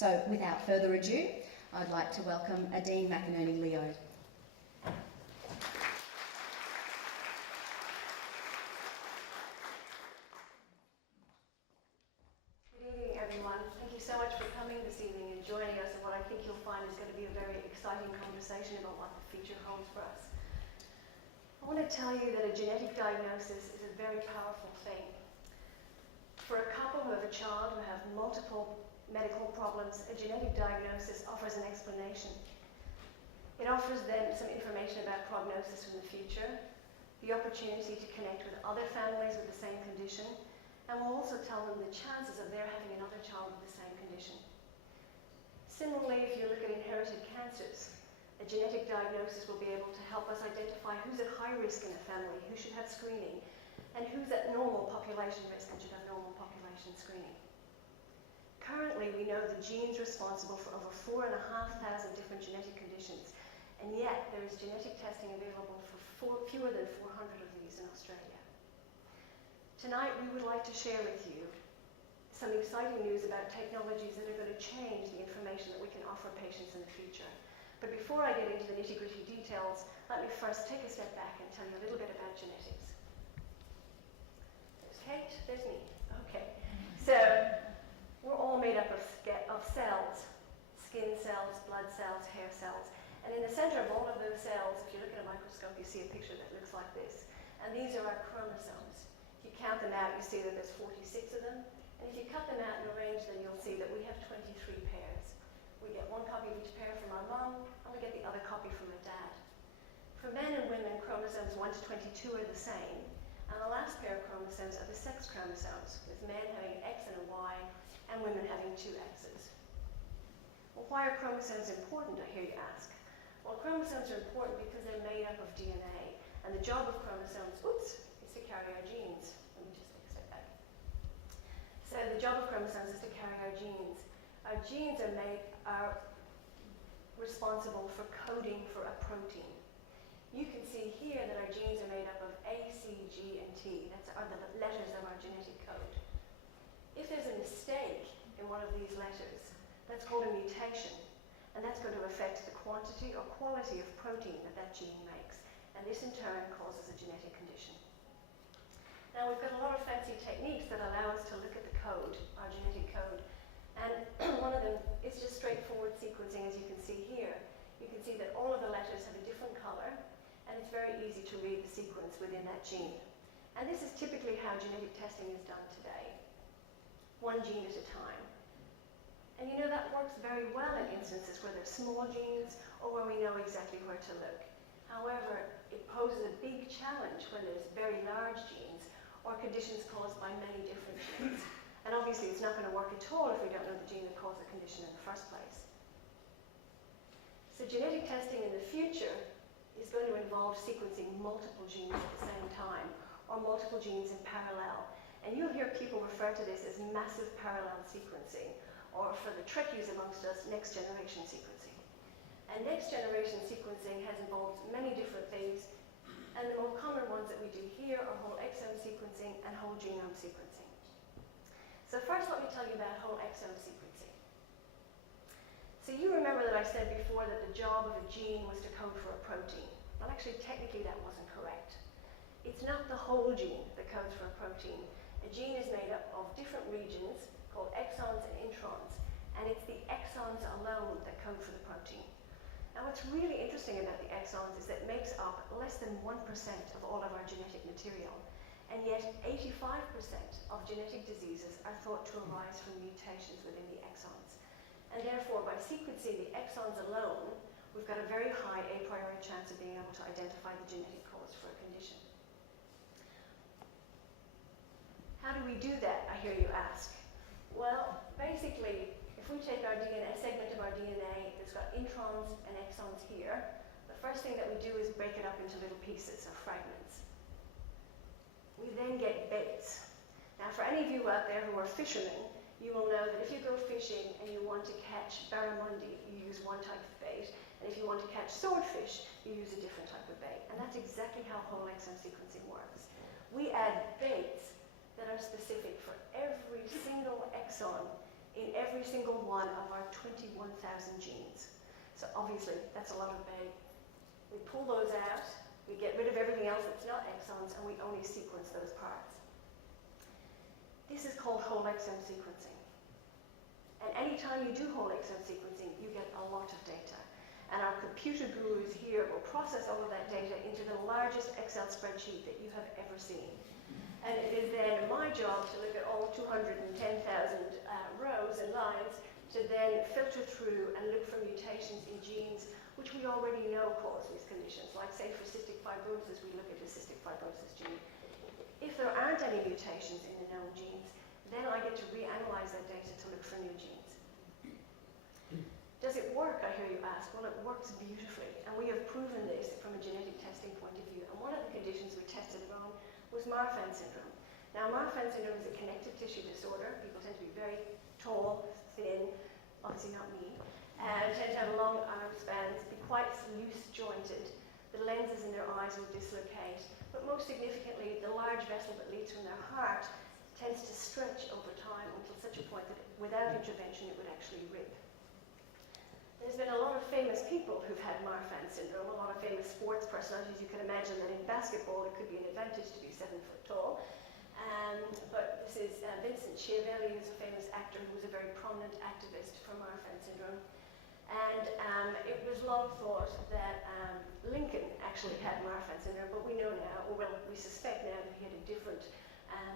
So without further ado, I'd like to welcome Adine McInerney-Leo. Good evening, everyone. Thank you so much for coming this evening and joining us in what I think you'll find is going to be a very exciting conversation about what the future holds for us. I want to tell you that a genetic diagnosis is a very powerful thing. For a couple who have a child who have multiple medical problems, a genetic diagnosis offers an explanation. It offers them some information about prognosis in the future, the opportunity to connect with other families with the same condition, and will also tell them the chances of their having another child with the same condition. Similarly, if you look at inherited cancers, a genetic diagnosis will be able to help us identify who's at high risk in a family, who should have screening, and who's at normal population risk and should have normal population screening. Currently, we know the genes responsible for over 4,500 different genetic conditions, and yet there is genetic testing available for fewer than 400 of these in Australia. Tonight, we would like to share with you some exciting news about technologies that are going to change the information that we can offer patients in the future. But before I get into the nitty-gritty details, let me first take a step back and tell you a little bit about genetics. There's Kate, there's me. Okay. So, we're all made up of cells, skin cells, blood cells, hair cells. And in the center of all of those cells, if you look at a microscope, you see a picture that looks like this. And these are our chromosomes. If you count them out, you see that there's 46 of them. And if you cut them out and arrange them, you'll see that we have 23 pairs. We get one copy of each pair from our mom, and we get the other copy from our dad. For men and women, chromosomes 1 to 22 are the same. And the last pair of chromosomes are the sex chromosomes, with men having an X and a Y, and women having 2 X's. Well, why are chromosomes important, I hear you ask? Well, chromosomes are important because they're made up of DNA, and the job of chromosomes, is to carry our genes. Let me just take a step back. So the job of chromosomes is to carry our genes. Our genes are responsible for coding for a protein. You can see here that our genes are made up of A, C, G, and T. That's the letters of our genetic code. If there's a mistake in one of these letters, that's called a mutation, and that's going to affect the quantity or quality of protein that gene makes, and this in turn causes a genetic condition. Now, we've got a lot of fancy techniques that allow us to look at the code, our genetic code, and one of them is just straightforward sequencing, as you can see here. You can see that all of the letters have a different color, and it's very easy to read the sequence within that gene. And this is typically how genetic testing is done today, one gene at a time. And you know, that works very well in instances where there's small genes or where we know exactly where to look. However, it poses a big challenge when there's very large genes or conditions caused by many different genes. And obviously, it's not going to work at all if we don't know the gene that caused the condition in the first place. So genetic testing in the future is going to involve sequencing multiple genes at the same time, or multiple genes in parallel. And you'll hear people refer to this as massive parallel sequencing, or for the Trekkies amongst us, next generation sequencing. And next generation sequencing has involved many different things, and the more common ones that we do here are whole exome sequencing and whole genome sequencing. So first, let me tell you about whole exome sequencing. So you remember that I said before that the job of a gene was to code for a protein. Well, actually, technically that wasn't correct. It's not the whole gene that codes for a protein. A gene is made up of different regions called exons and introns, and it's the exons alone that code for the protein. Now, what's really interesting about the exons is that it makes up less than 1% of all of our genetic material, and yet 85% of genetic diseases are thought to arise from mutations within the exons. And therefore, by sequencing the exons alone, we've got a very high a priori chance of being able to identify the genetic cause for a condition. How do we do that, I hear you ask? Well, basically, if we take our DNA, a segment of our DNA that's got introns and exons here, the first thing that we do is break it up into little pieces or fragments. We then get baits. Now, for any of you out there who are fishermen, you will know that if you go fishing and you want to catch barramundi, you use one type of bait, and if you want to catch swordfish, you use a different type of bait. And that's exactly how whole exome sequencing works. We add baits that are specific for every single exon in every single one of our 21,000 genes. So obviously, that's a lot of bag. We pull those out, we get rid of everything else that's not exons, and we only sequence those parts. This is called whole exome sequencing. And anytime you do whole exome sequencing, you get a lot of data. And our computer gurus here will process all of that data into the largest Excel spreadsheet that you have ever seen. And it is then my job to look at all 210,000 rows and lines to then filter through and look for mutations in genes which we already know cause these conditions. Like say for cystic fibrosis, we look at the cystic fibrosis gene. If there aren't any mutations in the known genes, then I get to reanalyze that data to look for new genes. Does it work, I hear you ask? Well, it works beautifully, and we have proven this from a genetic testing point of view. And one of the conditions we tested it on was Marfan syndrome. Now, Marfan syndrome is a connective tissue disorder. People tend to be very tall, thin, obviously not me, and tend to have long arm spans, be quite loose jointed. The lenses in their eyes will dislocate, but most significantly, the large vessel that leads from their heart tends to stretch over time until such a point that without intervention it would actually rip. There's been a lot of famous people who've had Marfan syndrome, a lot of famous sports personalities. You can imagine that in basketball it could be an advantage to be 7 foot tall. But this is Vincent Schiavelli, who's a famous actor who was a very prominent activist for Marfan syndrome. And it was long thought that Lincoln actually had Marfan syndrome, but we know now, or well, we suspect now that he had a different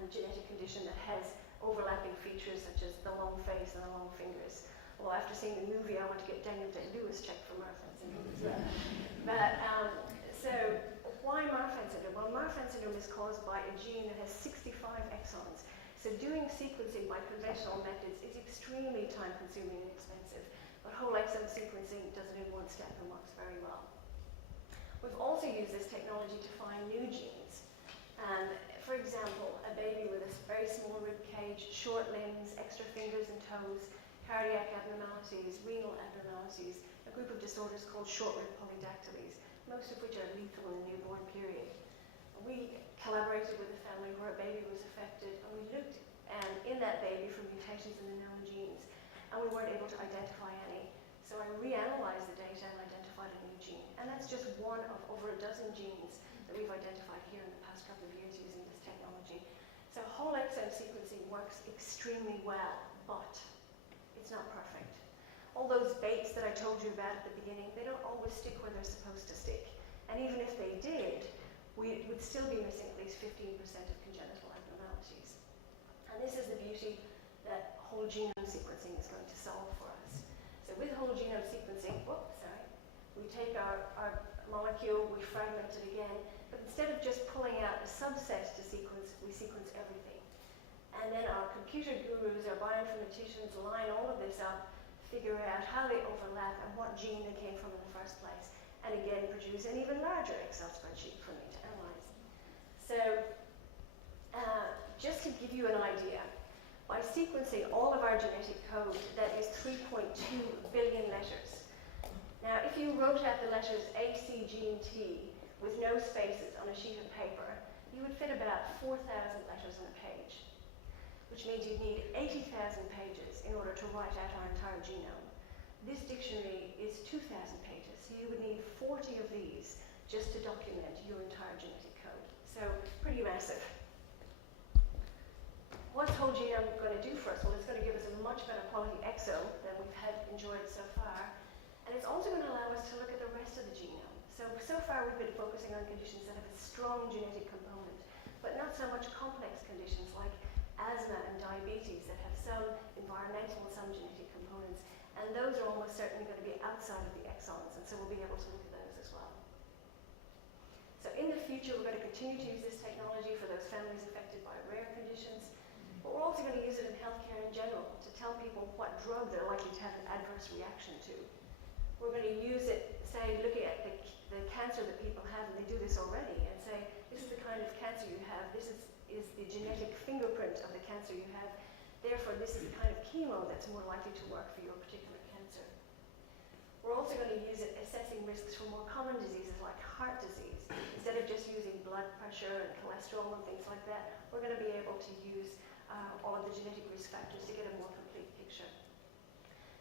genetic condition that has overlapping features such as the long face and the long fingers. Well, after seeing the movie, I want to get Daniel Day-Lewis checked for Marfan syndrome as well. But, so why Marfan syndrome? Well, Marfan syndrome is caused by a gene that has 65 exons. So doing sequencing by conventional methods is extremely time-consuming and expensive. But whole exome sequencing does it in one step and works very well. We've also used this technology to find new genes. For example, a baby with a very small rib cage, short limbs, extra fingers and toes, cardiac abnormalities, renal abnormalities, a group of disorders called short rib polydactylies, most of which are lethal in the newborn period. We collaborated with a family where a baby was affected, and we looked in that baby for mutations in the known genes, and we weren't able to identify any. So I reanalyzed the data and identified a new gene. And that's just one of over a dozen genes that we've identified here in the past couple of years using this technology. So whole exome sequencing works extremely well, but it's not perfect. All those baits that I told you about at the beginning, they don't always stick where they're supposed to stick. And even if they did, we would still be missing at least 15% of congenital abnormalities. And this is the beauty that whole genome sequencing is going to solve for us. So with whole genome sequencing, we take our molecule, we fragment it again, but instead of just pulling out a subset to sequence, we sequence everything. And then our computer gurus, our bioinformaticians line all of this up, figure out how they overlap and what gene they came from in the first place, and again produce an even larger Excel spreadsheet for me to analyze. So just to give you an idea, by sequencing all of our genetic code, that is 3.2 billion letters. Now, if you wrote out the letters A, C, G, and T with no spaces on a sheet of paper, you would fit about 4,000 letters on a page, which means you'd need 80,000 pages in order to write out our entire genome. This dictionary is 2,000 pages, so you would need 40 of these just to document your entire genetic code. So, pretty massive. What's whole genome going to do for us? Well, it's going to give us a much better quality exome than we've enjoyed so far. And it's also going to allow us to look at the rest of the genome. So far we've been focusing on conditions that have a strong genetic component, but not so much complex conditions like asthma and diabetes that have some environmental and some genetic components. And those are almost certainly going to be outside of the exons, and so we'll be able to look at those as well. So in the future, we're going to continue to use this technology for those families affected by rare conditions, but we're also going to use it in healthcare in general to tell people what drug they're likely to have an adverse reaction to. We're going to use it, say, looking at the cancer that people have, and they do this already, and say, this is the kind of cancer you have, this is the genetic fingerprint of the cancer you have, therefore this is the kind of chemo that's more likely to work for your particular cancer. We're also going to use it assessing risks for more common diseases like heart disease. Instead of just using blood pressure and cholesterol and things like that, we're going to be able to use all of the genetic risk factors to get a more complete picture. picture.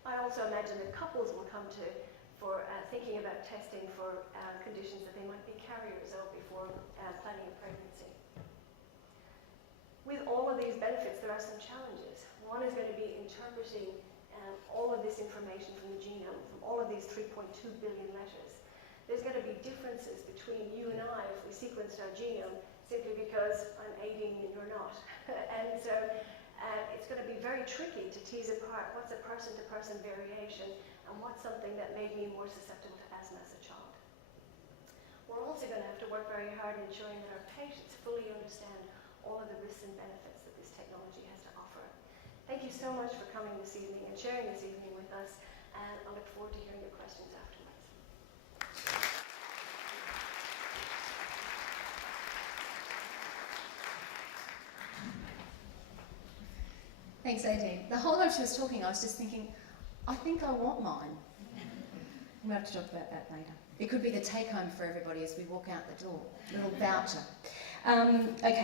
I also imagine that couples will come to for thinking about testing for conditions that they might be carriers of before planning a pregnancy. With all of these benefits, there are some challenges. One is going to be interpreting all of this information from the genome, from all of these 3.2 billion letters. There's going to be differences between you and I if we sequenced our genome simply because I'm aiding and you're not. And so it's going to be very tricky to tease apart what's a person-to-person variation and what's something that made me more susceptible to asthma as a child. We're also going to have to work very hard ensuring that our patients fully understand all of the risks and benefits that this technology has to offer. Thank you so much for coming this evening and sharing this evening with us, and I look forward to hearing your questions afterwards. Thanks, Adine. The whole time she was talking, I was just thinking, I think I want mine. We'll have to talk about that later. It could be the take-home for everybody as we walk out the door, a little voucher. Okay.